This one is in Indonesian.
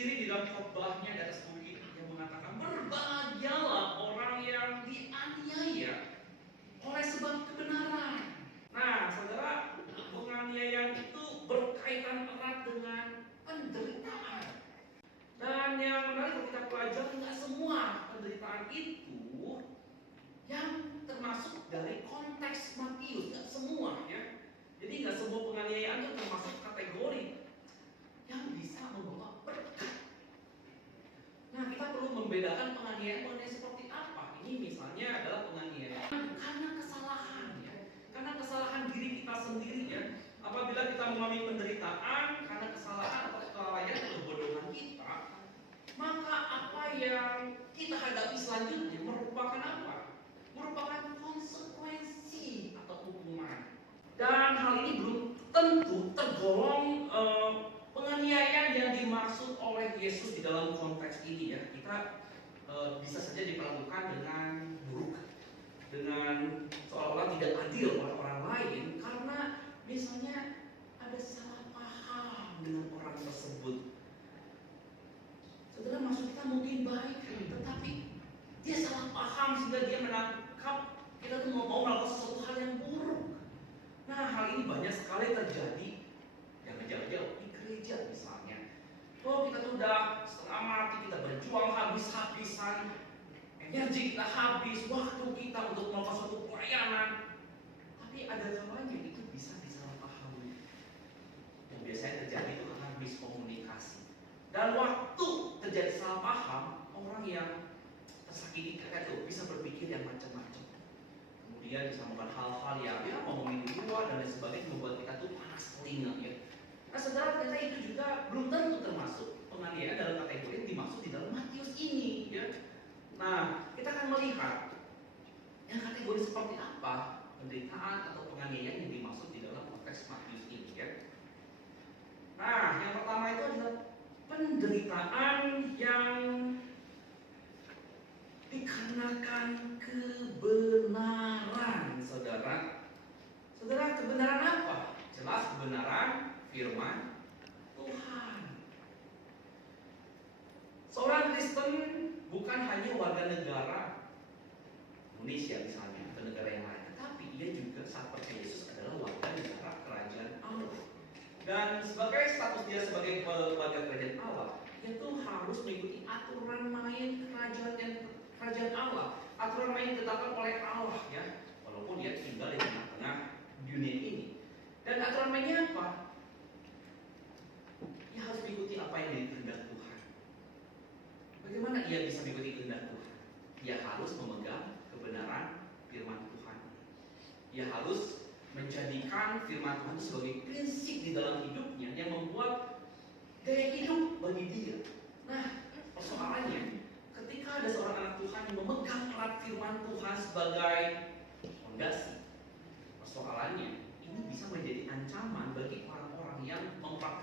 sendiri di dalam khotbahnya di atas bukit yang mengatakan, berbahagialah orang yang dianiaya oleh sebab kebenaran. Nah, saudara, penganiayaan itu berkaitan erat dengan penderitaan. Dan yang menarik kalau kita pelajari, nggak semua penderitaan itu yang termasuk dari konteks Matius, nggak semua ya. Jadi nggak semua penganiayaan itu termasuk kategori yang bisa membawa berkat. Nah, kita perlu membedakan penganiayaan seperti apa. Ini misalnya adalah penganiayaan karena kesalahan ya, karena kesalahan diri kita sendiri ya. Apabila kita mengalami penderitaan karena kesalahan atau kelalaian atau kebodohan kita, maka apa yang kita hadapi selanjutnya merupakan apa? Merupakan konsekuensi atau hukuman. Dan hal ini belum tentu tergolong penganiayaan yang dimaksud oleh Yesus di dalam konteks ini ya. Kita bisa saja diperlakukan dengan buruk, dengan seolah-olah tidak adil oleh orang lain karena misalnya ada salah paham dengan orang tersebut. Saudara, maksud kita mungkin baik, tetapi dia salah paham sehingga dia menangkap kita tuh mau melakukan sesuatu hal yang buruk. Nah, hal ini banyak sekali terjadi yang jauh-jauh di gereja misalnya. Oh, kita tuh udah setengah mati, kita berjuang habis-habisan, energi kita habis, waktu kita untuk melakukan suatu pelayanan. Tapi ada kalanya itu bisa disalahpahami. Yang biasanya terjadi itu karena miskomunikasi. Dan waktu terjadi salah paham, orang yang tersakiti itu bisa berpikir yang macam-macam. Kemudian bisa melakukan hal-hal yang ngomongin di luar dan lain sebagainya, membuat kita tuh panas telinga ya. Nah, saudara, ternyata itu juga belum tentu termasuk penganiayaan dalam kategori yang dimaksud di dalam Matius ini ya. Nah, kita akan melihat yang kategori seperti apa penderitaan atau penganiayaan yang dimaksud di dalam konteks Matius ini ya. Nah, yang pertama itu adalah penderitaan yang dikarenakan kebenaran, saudara. Saudara, kebenaran apa? Jelas kebenaran firman Tuhan. Seorang Kristen bukan hanya warga negara Indonesia misalnya atau negara yang lain, tetapi ia juga saat percaya Yesus adalah warga negara kerajaan Allah. Dan sebagai status dia sebagai warga kerajaan Allah, dia tuh harus mengikuti aturan main kerajaan Allah, aturan main ditetapkan oleh Allah ya, walaupun dia tinggal di tengah-tengah dunia ini. Dan aturan mainnya apa? Dia harus mengikuti apa yang menjadi kehendak Tuhan. Bagaimana ia bisa mengikuti kehendak Tuhan? Ia harus memegang kebenaran firman Tuhan. Ia harus menjadikan firman Tuhan sebagai prinsip di dalam hidupnya yang membuat gaya hidup bagi dia. Nah, persoalannya ketika ada seorang anak Tuhan yang memegang erat firman Tuhan sebagai fondasi, persoalannya ini bisa menjadi ancaman bagi orang-orang yang mempraktikkan